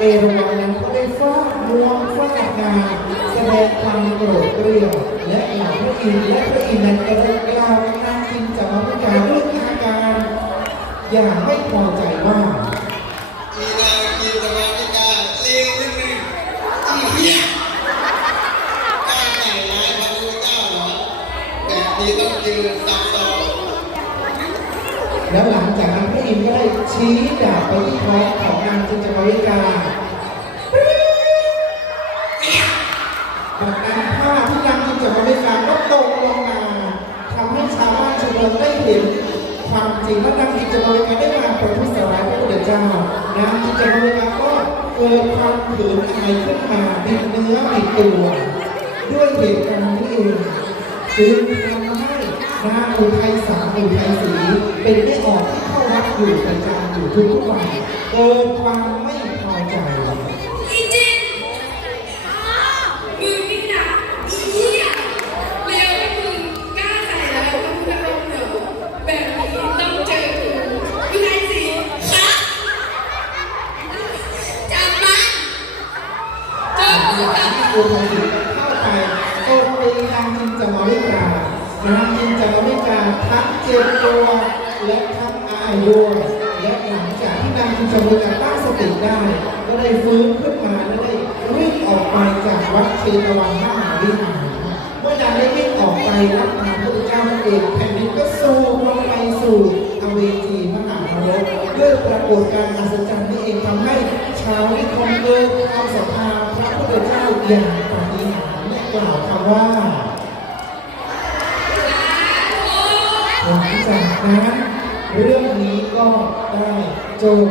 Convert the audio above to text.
เอราวัณนั้นก็ได้ฟาดงวงฟาดงาแสดงความโกรธเกรียวและเหล่าพระอินทร์และพระอินทร์นั้นก็ได้กล่าวนางจินจามพิกาด้วยอาการ อย่างไม่พอใจว่าอีนางกินตะวันนิกาเลวนิดนึงอีเหี้ยกล้าแต่งร้พระเจ้าหรอแบบนี้ต้องยืนซับซ้อแล้วหลังจากนั้นพระอินทร์ก็ได้ชี้ดาบไปที่ท้องของนางจินจามพิกา จากนั้นผ้าที่นางจินจามพิกาก็ตกลงมาทำให้ชาวบ้านชาวเมืองได้เห็นความจริงว่านางจินจามพิกาได้มาประทุษร้ายพระพุทธเจ้านางจินจามพิกาก็เกิดความขืนอายขึ้นมาบิดเนื้อบิดตัว ด้วยเหตุการณ์นี้เองจึงทำให้นางอุทัยสามอุทัยศรีเป็นไม่ออกที่เข้าวัดอยู่ประจำอยู่ทุกวันเกิดความไม่พอใจ อีจินมึงนี่นะอีเหี้ยเลวให้มึงกล้าใส่แล้วพระพุทธองค์เหรอแบบนี้ต้องเจอกูวินัยสิคะจับมันเจอกู จับอุทัยศรีเข้าไปโจมตีนางจินจามวิกานางจินจามวิกาทั้งเจ็บตัวและทั้งอายด้วยและหลังจากที่นางจินจามวิกาตั้งสติได้ ก็ได้ฟื้นขึ้นมาและได้วิ่งออกไปจากวัดเชตวันมหาวิหารเมื่อนางได้วิ่งออกไปรับพระพุเจ้าเองแผ่นดินก็สูบลงไปสู่อเวจีมหานรกด้วยปรากฏการณ์อัศจรรย์นี้เองทำให้ชาวนิคมเกิด อย่างปาฏิหาริย์และกล่าวคำว่าหลังจากนั้นเรื่องนี้ก็ได้จบ